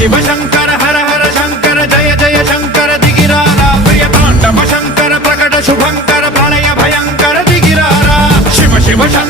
शिव शंकर हर हर शंकर जय जय शंकर दिगिरारा प्रिय तांडव शंकर प्रकट शुभंकर प्रलय भयंकर दिगिरारा शिव शिव शंकर